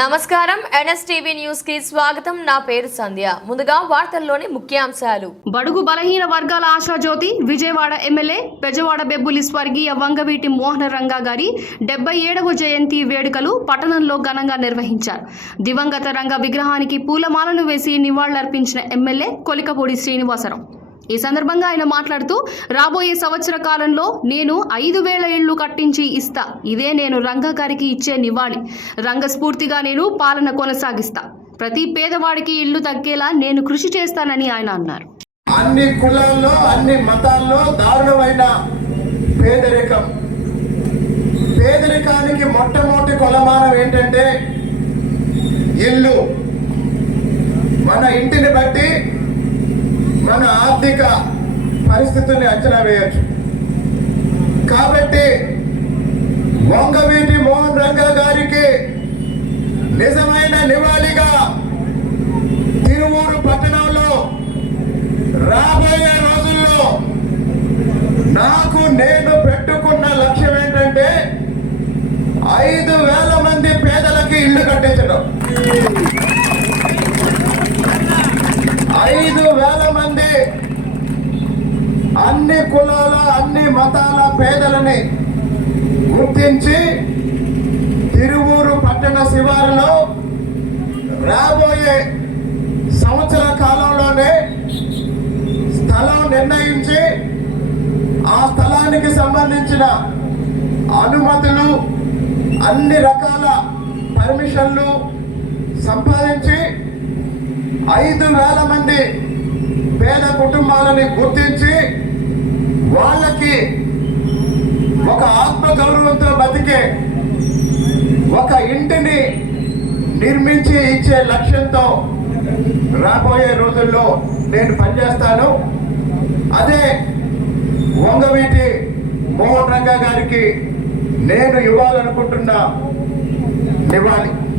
నమస్కారం. ఎన్ఎస్టీవీ న్యూస్కి స్వాగతం. నా పేరు సంధ్య. ముందుగా వార్తల్లోని ముఖ్యాంశాలు. బడుగు బలహీన వర్గాల ఆశాజ్యోతి విజయవాడ ఎమ్మెల్యే పెజవాడ బెబ్బులి స్వర్గీయ వంగవీటి మోహన రంగా గారి డెబ్బై ఏడవ జయంతి వేడుకలు పట్టణంలో ఘనంగా నిర్వహించారు. దివంగత రంగ విగ్రహానికి పూలమాలలు వేసి నివాళులర్పించిన ఎమ్మెల్యే కొలికపూడి శ్రీనివాసరావు. ఈ సందర్భంగా ఆయన మాట్లాడుతూ రాబోయే సంవత్సర కాలంలో నేను ఐదు వేల ఇళ్ళు కట్టించి ఇస్తా. ఇదే నేను రంగ గారికి ఇచ్చే నివాళి. రంగస్ఫూర్తిగా నేను పాలన కొనసాగిస్తా. ప్రతి పేదవాడికి ఇల్లు తగ్గేలా నేను కృషి చేస్తానని ఆయన అన్నారు. అన్ని కులాల్లో అన్ని మతాల్లో దారుణమైన పేదరికం. పేదరికానికి మొట్టమొదటి కొలమానం ఏంటంటే ఇల్లు. మన ఇంటిని బట్టి మన ఆర్థిక పరిస్థితుల్ని అంచనా వేయచ్చు. కాబట్టి వంగవీటి మోహన్ రంగా గారికి నిజమైన నివాళిగా తిరువూరు పట్టణంలో రాబోయే రోజుల్లో నాకు నేను పెట్టుకున్న లక్ష్యం ఏంటంటే ఐదు వేల మంది పేదలకి ఇల్లు కట్టించడం ఐదు వేల మంది అన్ని కులాల అన్ని మతాల పేదలని గుర్తించి తిరువూరు పట్టణ శివారులో రాబోయే సంవత్సర కాలంలోనే స్థలం నిర్ణయించి ఆ స్థలానికి సంబంధించిన అనుమతులు అన్ని రకాల పర్మిషన్లు సంపాదించి ఐదు వేల మంది పేద కుటుంబాలని గుర్తించి వాళ్ళకి ఒక ఆత్మ గౌరవంతో బతికే ఒక ఇంటిని నిర్మించి ఇచ్చే లక్ష్యంతో రాబోయే రోజుల్లో నేను పనిచేస్తాను. అదే వంగవీటి మోహన్ రంగా గారికి నేను ఇవ్వాలనుకుంటున్న నివాళి.